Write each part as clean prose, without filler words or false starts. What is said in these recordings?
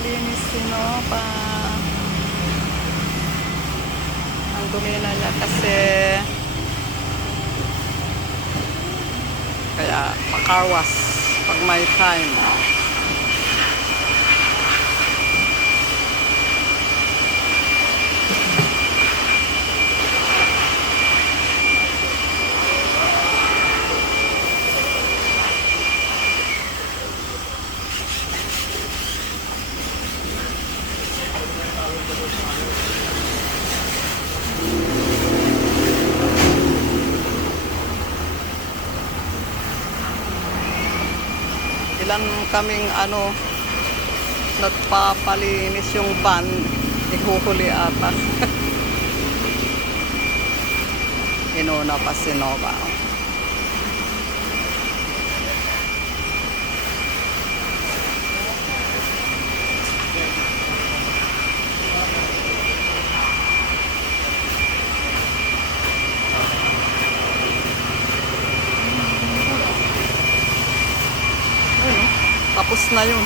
palinis sino pa ang dumi na niya kasi kaya pakarwas pag may time. Ilan kaming nagpapalinis yung van, ihuhuli ata. Inuna pa si Nova. Tapos na yun.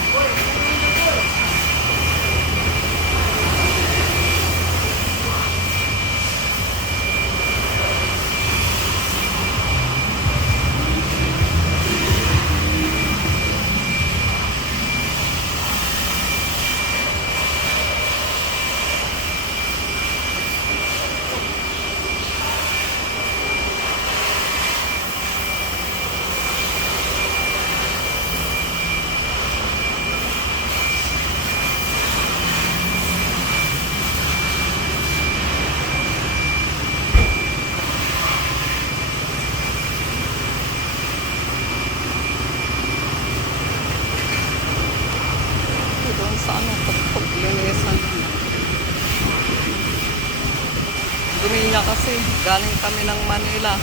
Sa paglinisan. Dumi niya kasi galing kami ng Manila,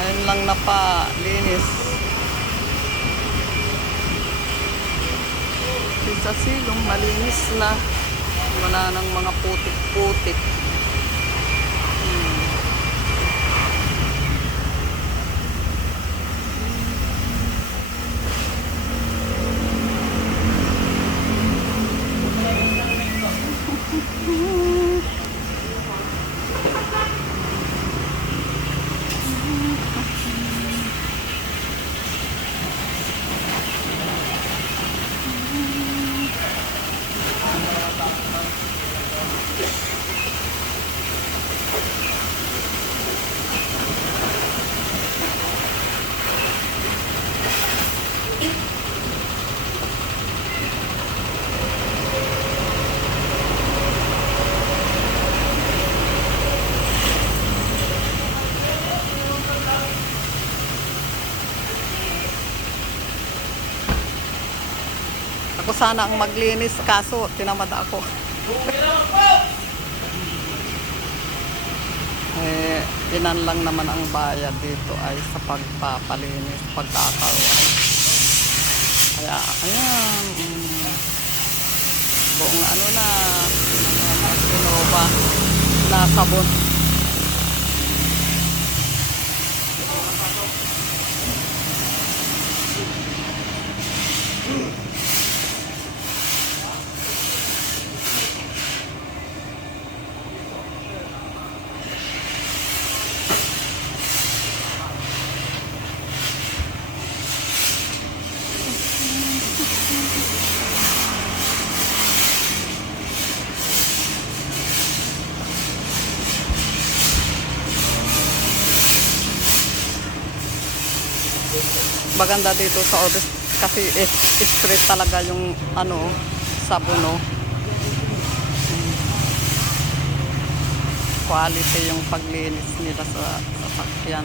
ngayon lang napalinis. Sa silong malinis na, wala nang mga putik-putik. Ako sana ang maglinis, kaso tinamad ako. Inan lang naman ang bayad dito ay sa pagpapalinis, pagkakaroon. Kaya, ayan, buong Nova, nasabon. Maganda dito sa Orbis kasi straight talaga yung sabon, no? Quality yung paglinis nila sa sasakyan.